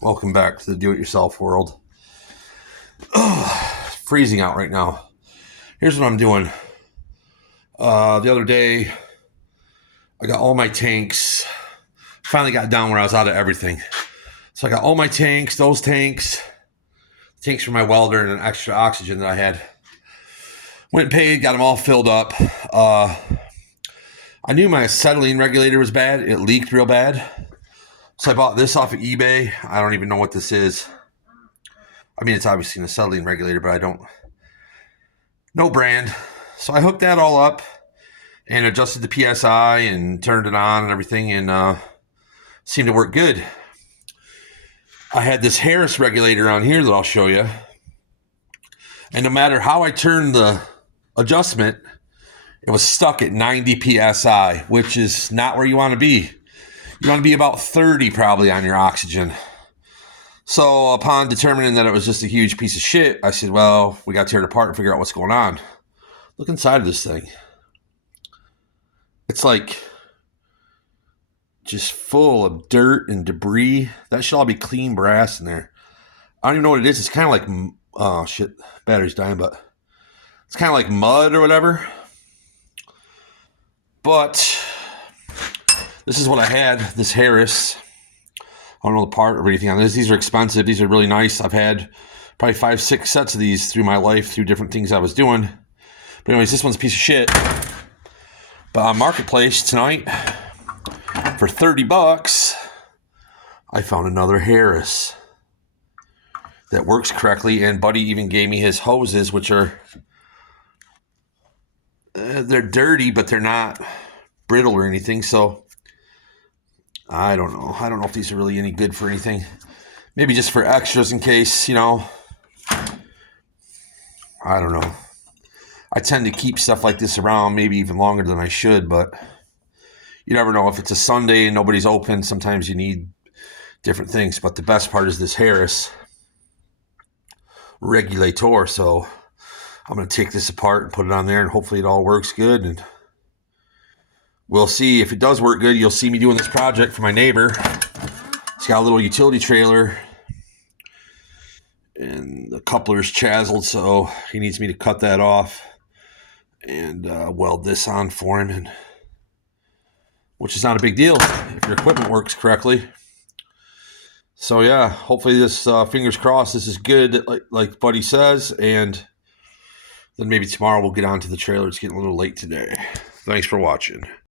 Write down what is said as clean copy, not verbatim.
Welcome back to the do-it-yourself world. It's freezing out right now. Here's what I'm doing. The other day, I got all my tanks. Finally got down where I was out of everything. So I got all my tanks, those tanks for my welder, and an extra oxygen that I had. Went and paid, got them all filled up. I knew my acetylene regulator was bad. It leaked real bad. So I bought this off of eBay. I don't even know what this is. I mean, it's obviously an acetylene regulator, but I don't no brand. So I hooked that all up and adjusted the PSI and turned it on and everything, and seemed to work good. I had this Harris regulator on here that I'll show you. And no matter how I turned the adjustment, it was stuck at 90 PSI, which is not where you want to be. You want to be about 30 probably on your oxygen. So upon determining that it was just a huge piece of shit, I said, well, we got to tear it apart and figure out what's going on. Look inside of this thing. It's like just full of dirt and debris. That should all be clean brass in there. I don't even know what it is. It's kind of like, oh shit, battery's dying, but it's kind of like mud or whatever. But this is what I had, this Harris. I don't know the part or anything on this. These are expensive. These are really nice. I've had probably 5-6 sets of these through my life, through different things I was doing. But anyways, this one's a piece of shit. But on Marketplace tonight, for $30, I found another Harris that works correctly. And Buddy even gave me his hoses, which are, they're dirty, but they're not brittle or anything. So I don't know. I don't know if these are really any good for anything. Maybe just for extras in case, you know. I don't know. I tend to keep stuff like this around maybe even longer than I should, but you never know. If it's a Sunday and nobody's open, sometimes you need different things. But the best part is this Harris regulator. So I'm going to take this apart and put it on there, and hopefully it all works good. And we'll see. If it does work good, you'll see me doing this project for my neighbor. He's got a little utility trailer, and the coupler's chazzled, so he needs me to cut that off and weld this on for him, and which is not a big deal if your equipment works correctly. So yeah, hopefully this, fingers crossed, this is good, like Buddy says, and then maybe tomorrow we'll get onto the trailer. It's getting a little late today. Thanks for watching.